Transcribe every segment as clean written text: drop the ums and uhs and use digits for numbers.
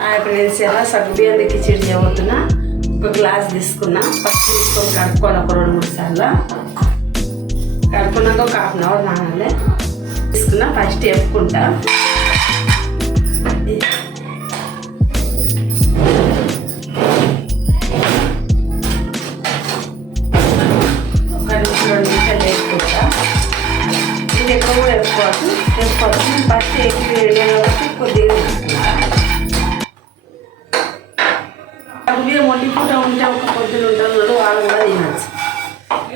Friends ఎలా సగ్గుబియ్యం కిచిడి చేయబోతున్నా. ఒక గ్లాస్ తీసుకున్నా. ఫస్ట్ తీసుకొని కడుక్కోవాలి ఒక 2-3 సార్లు. కడుక్కున్నాక ఒక 1/2 అవర్ నానాలి. తీసుకున్నా ఫస్ట్ వేపుకుంటా. ఒక 2 నిమిషాలు వేపుకుంటా. ఇది ఎక్కువ కూడా వేపుకోవచ్చు. ఫస్ట్ వేడి కాబట్టి కొద్దిగా బియ్యం వండిపోతూ ఉంటే ఒక పొద్దులు ఉంటారు వాళ్ళు కూడా తినచ్చు.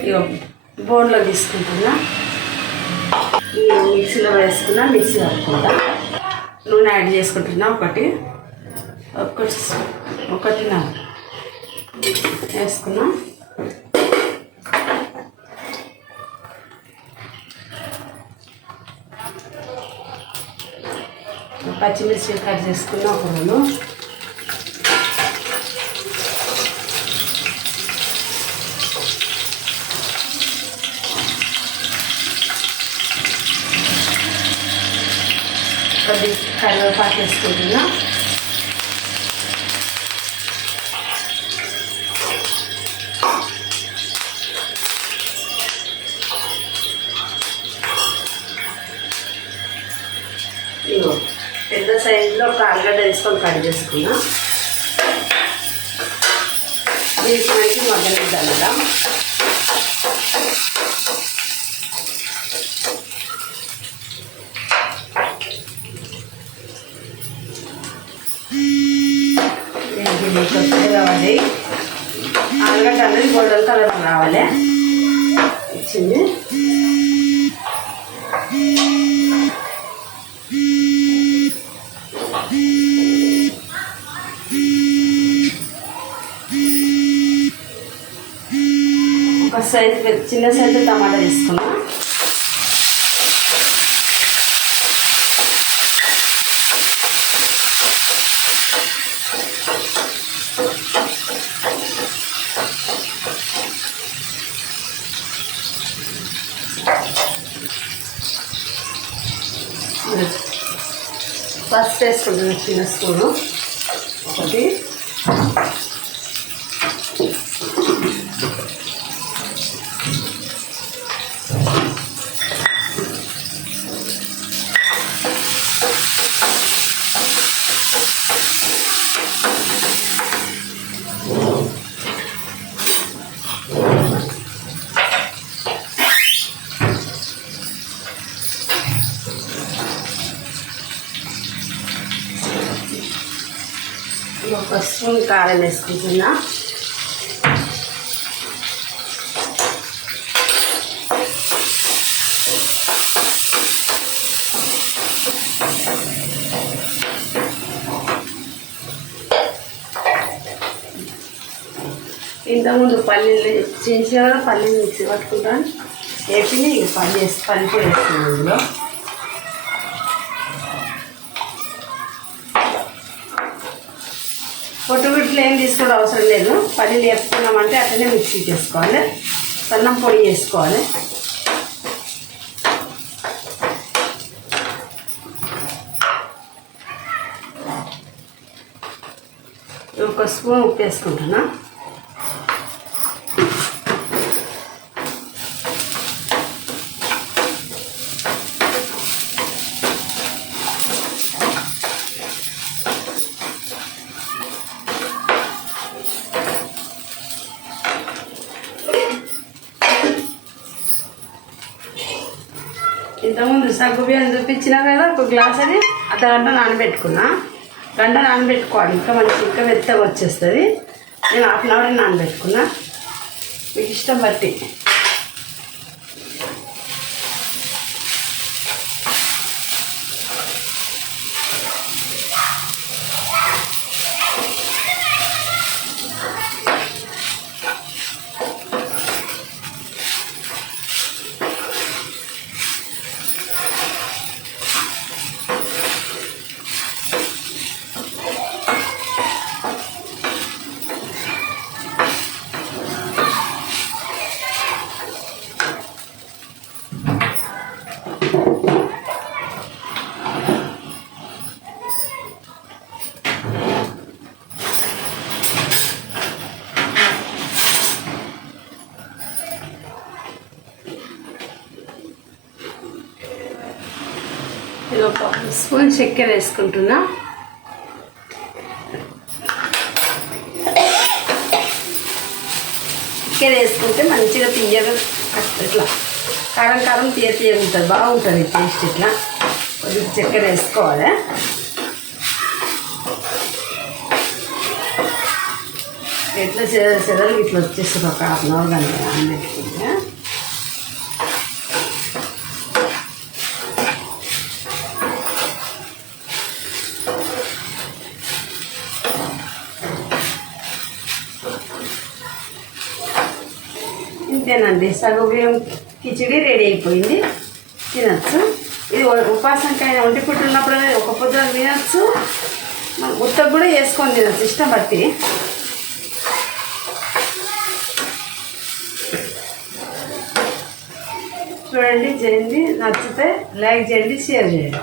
ఇక బౌల్లో తీసుకుంటున్నా. ఈ మిక్సీలో వేసుకున్నా. మిక్సీ కలుపుకుంటా. నూనె యాడ్ చేసుకుంటున్నా. ఒకటిన్నర వేసుకున్నా. పచ్చిమిర్చి కట్ చేసుకున్నా. ఒక 2 కొద్ది కరివేపాకు వేసుకుంటున్నా. ఇగో పెద్ద సైజులో ఒక ఆలుగడ్డ వేసుకొని కట్ చేసుకున్నా. దీనికి మంచి మగ్గనిద్దాం. కావాలి ఆలుగడ్డ అనేది గోల్డెన్ కలర్ రావాలి. వచ్చింది. ఒక చిన్న సైజు టమాటా తీసుకున్నా. ఫస్ట్ వేసుకుంటున్నా చిన్న స్పూను. ఒకటి ఒక స్పూన్ కారం వేసుకుంటున్నా. ఇంతకుముందు పల్లీలు చిన్న పల్లీలు మిక్సీ పట్టుకుంటాను. వేసి పల్లి కూడా వేస్తున్నాను. ఇందులో పొట్టుగుడ్లు ఏం తీసుకోవడం అవసరం లేదు. పల్లీలు వేసుకున్నామంటే అట్లనే మిక్సీ చేసుకోవాలి. సన్నం పొడి చేసుకోవాలి. ఒక స్పూన్ ఉప్పు వేసుకుంటున్నా. ఇంతకుముందు సగ్గుబియ్యం చూపించినా కదా, ఒక గ్లాస్ అని అర్ధగంట నానబెట్టుకున్నా. గంట నానబెట్టుకోవాలి. ఇంకా మెత్తగా వచ్చేస్తుంది. నేను 1/2 అవర్ నానబెట్టుకున్నా. మీకు ఇష్టం బట్టి. స్పూన్ చక్కెర వేసుకుంటున్నా. చక్కెర వేసుకుంటే మంచిగా తీయగా ఇట్లా కారం కారం తీయగా ఉంటుంది, బాగుంటుంది టేస్ట్. ఇట్లా కొద్దిగా చక్కెర వేసుకోవాలి. ఎట్లా చెదలు ఇట్లా వచ్చేస్తుంది ఒక హాఫ్ అన్ అవర్ కానీ అన్నిటికీ. ఇంతేనండి, సగ్గుబియ్యం కిచిడి రెడీ అయిపోయింది, తినచ్చు. ఇది ఉపాసంకైనా ఒంటి పుట్టి ఉన్నప్పుడు ఒక పొద్దున తినచ్చు, ఉత్తకు కూడా వేసుకొని తినచ్చు ఇష్టం బట్టి. చూడండి, చేయండి, నచ్చితే లైక్ చేయండి, షేర్ చేయండి.